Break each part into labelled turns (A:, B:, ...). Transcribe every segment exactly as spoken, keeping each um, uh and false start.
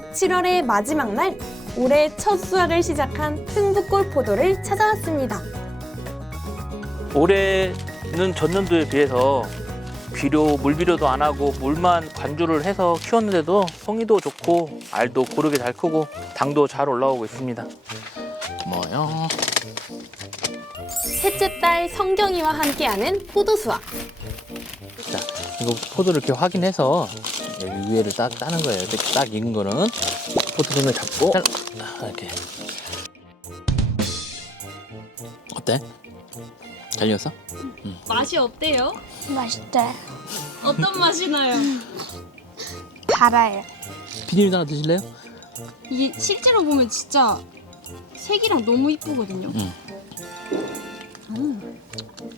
A: 칠월의 마지막 날, 올해 첫 수확을 시작한 흥북골 포도를 찾아왔습니다.
B: 올해는 전년도에 비해서 비료, 물비료도 안 하고 물만 관주를 해서 키웠는데도 송이도 좋고 알도 고르게 잘 크고 당도 잘 올라오고 있습니다. 뭐요?
A: 셋째 딸 성경이와 함께하는 포도 수확.
B: 자, 이거 포도를 이렇게 확인해서 여기 위에를 딱 따는 거예요. 이렇게 딱 익은 거는 포도 손을 잡고 잘, 이렇게. 어때? 잘 익었어?
C: 맛이 어때요?
D: 맛있다.
C: 어떤 맛이 나요?
D: 달아요.
B: 피디님도 하나 드실래요?
C: 이게 실제로 보면 진짜 색이랑 너무 이쁘거든요.
B: 응.
C: 음.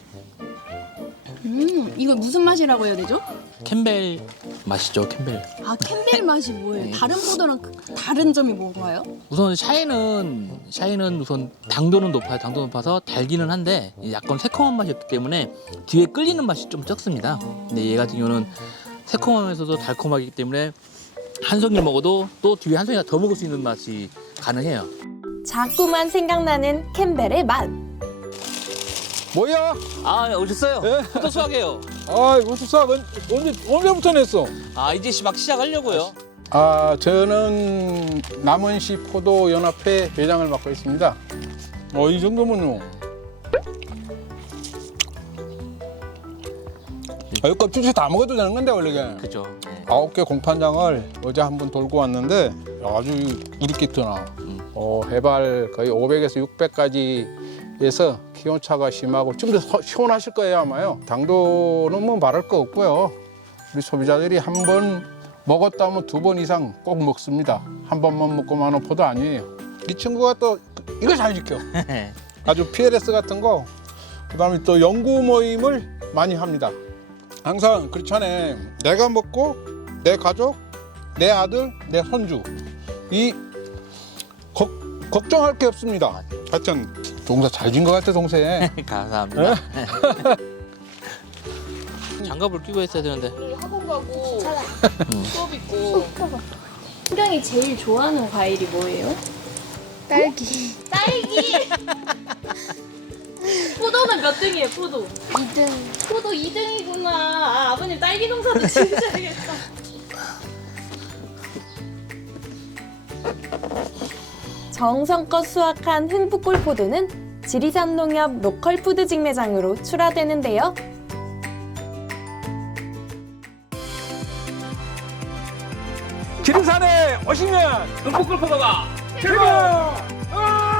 C: 음, 이거 무슨 맛이라고 해야 되죠?
B: 캠벨 맛이죠, 캠벨.
C: 아, 캠벨 맛이 뭐예요? 다른 포도랑 그- 다른 점이 뭔가요?
B: 우선 샤인은 샤인은 우선 당도는 높아요. 당도 높아서 달기는 한데 약간 새콤한 맛이 없기 때문에 뒤에 끌리는 맛이 좀 적습니다. 근데 얘 같은 경우는 새콤하면서도 달콤하기 때문에 한 송이를 먹어도 또 뒤에 한 송이가 더 먹을 수 있는 맛이 가능해요.
A: 자꾸만 생각나는 캠벨의 맛.
E: 뭐야?
B: 아 오셨어요?
E: 예?
B: 포도 수확해요.
E: 아, 무슨 수학 언- 언제 언제부터 냈어?
B: 아 이제 막 시작하려고요.
E: 아, 저는 남원시 포도 연합회 회장을 맡고 있습니다. 어, 이 정도면요. 아, 이거 껍질째 다 먹어도 되는 건데 원래.
B: 그죠.
E: 아홉 개 공판장을 어제 한번 돌고 왔는데 아주 우리끼트나. 어, 해발 거의 오백에서 육백까지 해서 기온차가 심하고 좀 더 시원하실 거예요 아마요. 당도는 뭐 말할 거 없고요. 우리 소비자들이 한 번 먹었다면 두 번 이상 꼭 먹습니다. 한 번만 먹고 마는 포도 아니에요. 이 친구가 또 이거 잘 지켜. 아주 피엘에스 같은 거, 그다음에 또 연구 모임을 많이 합니다. 항상 그렇잖아요. 내가 먹고 내 가족, 내 아들, 내 손주 이 걱, 걱정할 게 없습니다. 하여튼 동사 잘 진 것 같아 동생.
B: 감사합니다. 장갑을 끼고 했어야 되는데.
C: 학원 가고 수업 있고. 승경이 제일 좋아하는 과일이 뭐예요?
D: 딸기.
C: 딸기! 포도는 몇 등이에요, 포도?
D: 이 등.
C: 포도 이 등이구나. 아, 아버님 딸기 농사도 지으셔야겠다.
A: 정성껏 수확한 흥북골 포도는 지리산 농협 로컬 푸드 직매장으로 출하되는데요.
E: 지리산에 오시면
B: 흥북골 포도가
E: 최고!